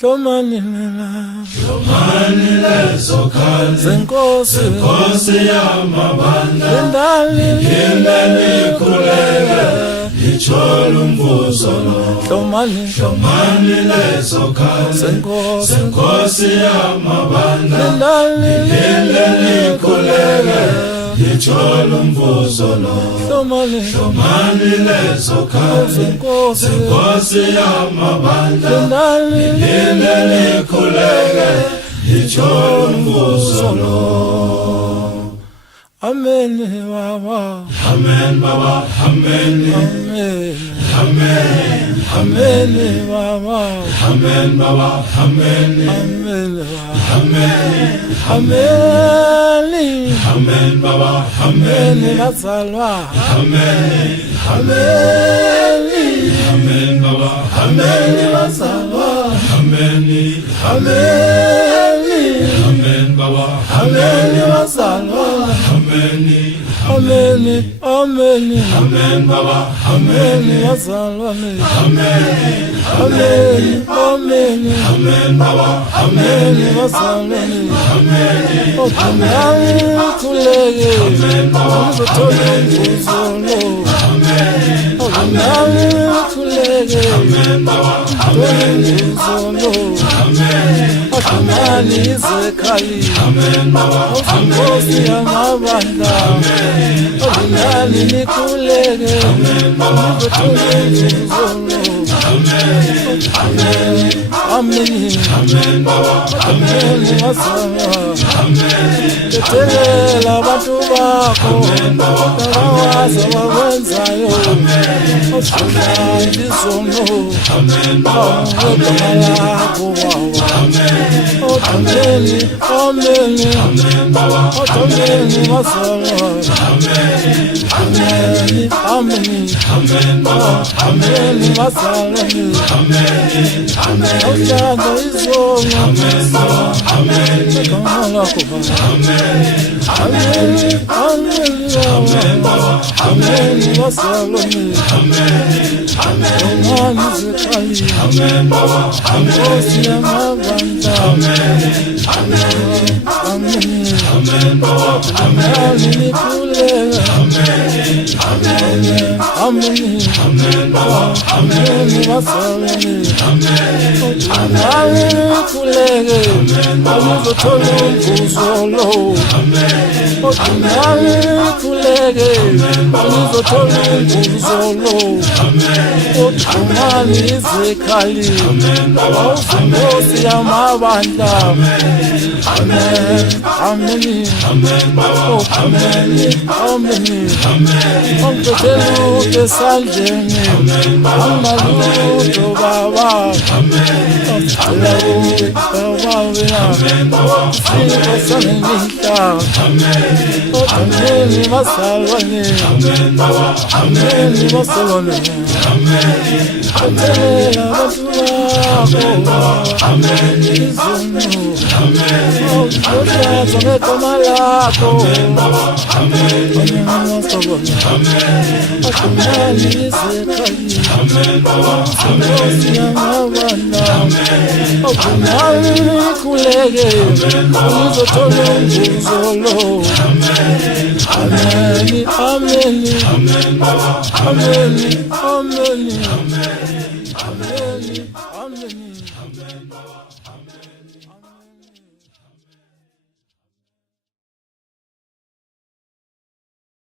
Hlomani lezo khali zenkosi yamabandla indali likhuleke lithola umvuzo lo. Hlomani lezo khali zenkosi yamabandla indali likhuleke lithola umvuzo lo. Hlomani lezo khali zenkosi yamabandla indali likhuleke lithola umvuzo lo. Amen baba, Amen baba, amen, amen, amen, amen baba, amen baba, amen, amen amen, amen, amen baba, amen, bazalwa, amen, amen, amen baba, amen, bazalwa, amen, amen, amen baba, amen bazalwa, amen, amen, amen, amen baba, amen bazalwa, amen, amen, amen, amen baba, amen bazalwa, amen, othumani khuleke, uzothola umvuzo lo. Othumani khuleke, amen, umvuzo lo. Othumani izekhali, amen baba, inkosi yamabandla, othumani nikhuleke, uzothola umvuzo lo. Amen, amen, amen baba, amen bazalwa. amen, Tethelela abantu bakho abawazi abakwenzayo osula izono amen baba, ngegama lakho baba othumeni ameni amen baba, othumeni bazalwa ameni ameni amen baba, ameni bazalwa amen, othanda izono amen, ngegama lakho baba amen, ameni ameni baba, ameni bazalwa Hlomani zekhali amen baba, inkosi yamabandla amen baba, Hlomani nikhuleke amen baba, ameni bazalwa Hlomani nikhuleke uzothola umvuzo lo Hlomani nikhuleke uzothola umvuzo lo Hlomani izekhali inkosi yamabandla amen amen amen amen ongithethela esandleni amalutho baba ongithethela baba singosangenihla othumeni bazalwane ameni bazalwane Tethelela abantu bakho izono othutha ngegama lakho othumani izekhali inkosi yamabandla othumani nikhuleke uzothola umvuzo lo ameni ameni ameni ameni ameni ameni